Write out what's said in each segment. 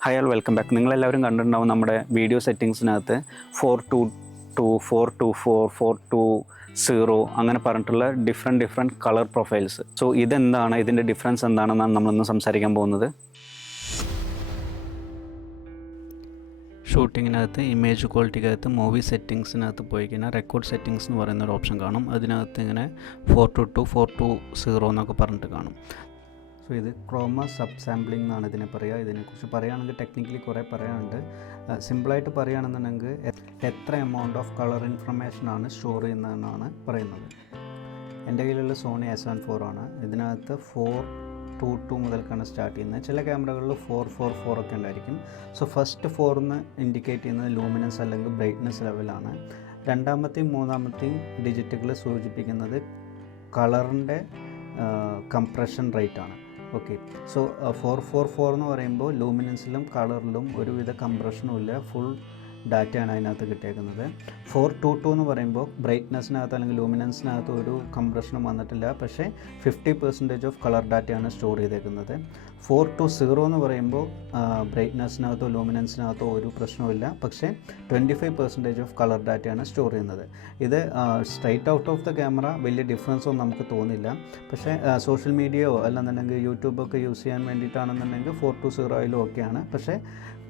Hi ആൾ welcome back നിങ്ങളെല്ലാവരും കണ്ടിട്ടുണ്ടാവും നമ്മുടെ video സെറ്റിങ്സിനകത്ത് four two two four two four four two zero അങ്ങനെ പറഞ്ഞിട്ടുള്ള different different colour profiles so ഇതെന്താണ്? ഇതിന്റെ ഡിഫറൻസ് എന്താണെന്നാണ് നമ്മളിന്ന് സംസാരിക്കാൻ പോകുന്നത്. ഷൂട്ടിങ്ങിനകത്ത് ഇമേജ് ക്വാളിറ്റിക്കകത്ത് മൂവി സെറ്റിങ്സിനകത്ത് പോയി കഴിഞ്ഞാൽ റെക്കോർഡ് സെറ്റിങ്സ് എന്ന് പറയുന്ന ഒരു ഓപ്ഷൻ കാണും. അതിനകത്ത് ഇങ്ങനെ four two two four two zero എന്നൊക്കെ പറഞ്ഞിട്ട് കാണും. സോ ഇത് ക്രോമ സബ് സാമ്പിളിംഗ് എന്നാണ് ഇതിനെ പറയുക. ഇതിനെക്കുറിച്ച് പറയുകയാണെങ്കിൽ ടെക്നിക്കലി കുറേ പറയാനുണ്ട്. സിമ്പിളായിട്ട് പറയുകയാണെന്നുണ്ടെങ്കിൽ എത്ര എമൗണ്ട് ഓഫ് കളർ ഇൻഫർമേഷനാണ് സ്റ്റോർ ചെയ്യുന്നതെന്നാണ് പറയുന്നത്. എന്റെ കയ്യിലുള്ള സോണി എസ് വൺ ഫോർ ആണ്. ഇതിനകത്ത് ഫോർ ടു ടു മുതൽക്കാണ് സ്റ്റാർട്ട് ചെയ്യുന്നത്. ചില ക്യാമറകളിൽ ഫോർ ഫോർ ഫോർ ഒക്കെ ഉണ്ടായിരിക്കും. സോ ഫസ്റ്റ് ഫോർന്ന് ഇൻഡിക്കേറ്റ് ചെയ്യുന്നത് ലൂമിനസ് അല്ലെങ്കിൽ ബ്രൈറ്റ്നസ് ലെവലാണ് രണ്ടാമത്തെയും മൂന്നാമത്തെയും ഡിജിറ്റുകൾ സൂചിപ്പിക്കുന്നത് കളറിന്റെ കംപ്രഷൻ റേറ്റ് ആണ്. Okay so four four four എന്ന് പറയുമ്പോൾ ലൂമിനൻസിലും കളറിലും ഒരുവിധ കംപ്രഷനും ഇല്ല. ഫുൾ ഡാറ്റയാണ് അതിനകത്ത് കിട്ടിയേക്കുന്നത്. ഫോർ ടു ടു എന്ന് പറയുമ്പോൾ ബ്രൈറ്റ്നെസ്സിനകത്ത് അല്ലെങ്കിൽ ലൂമിനൻസിനകത്ത് ഒരു കംപ്രഷനും വന്നിട്ടില്ല. പക്ഷേ ഫിഫ്റ്റി പെർസെന്റേജ് ഓഫ് കളർ ഡാറ്റയാണ് സ്റ്റോർ ചെയ്തേക്കുന്നത്. ഫോർ ടു സീറോ എന്ന് പറയുമ്പോൾ ബ്രൈറ്റ്നസ്സിനകത്തോ ലൂമിനൻസിനകത്തോ ഒരു പ്രശ്നവുമില്ല. പക്ഷേ twenty five percentage of colour ഡാറ്റയാണ് സ്റ്റോർ ചെയ്യുന്നത്. ഇത് straight out of the camera വലിയ ഡിഫറൻസൊന്നും നമുക്ക് തോന്നില്ല. പക്ഷേ സോഷ്യൽ മീഡിയയോ അല്ലെന്നുണ്ടെങ്കിൽ യൂട്യൂബൊക്കെ യൂസ് ചെയ്യാൻ വേണ്ടിയിട്ടാണെന്നുണ്ടെങ്കിൽ ഫോർ ടു സീറോയിലും ഓക്കെയാണ്. പക്ഷേ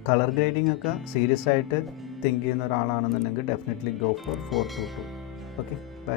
കളർ ഗ്രേഡിംഗ് ഒക്കെ സീരിയസ് ആയിട്ട് തിങ്ക് ചെയ്യുന്ന ഒരാളാണെന്നുണ്ടെങ്കിൽ definitely go for four two two. Okay bye.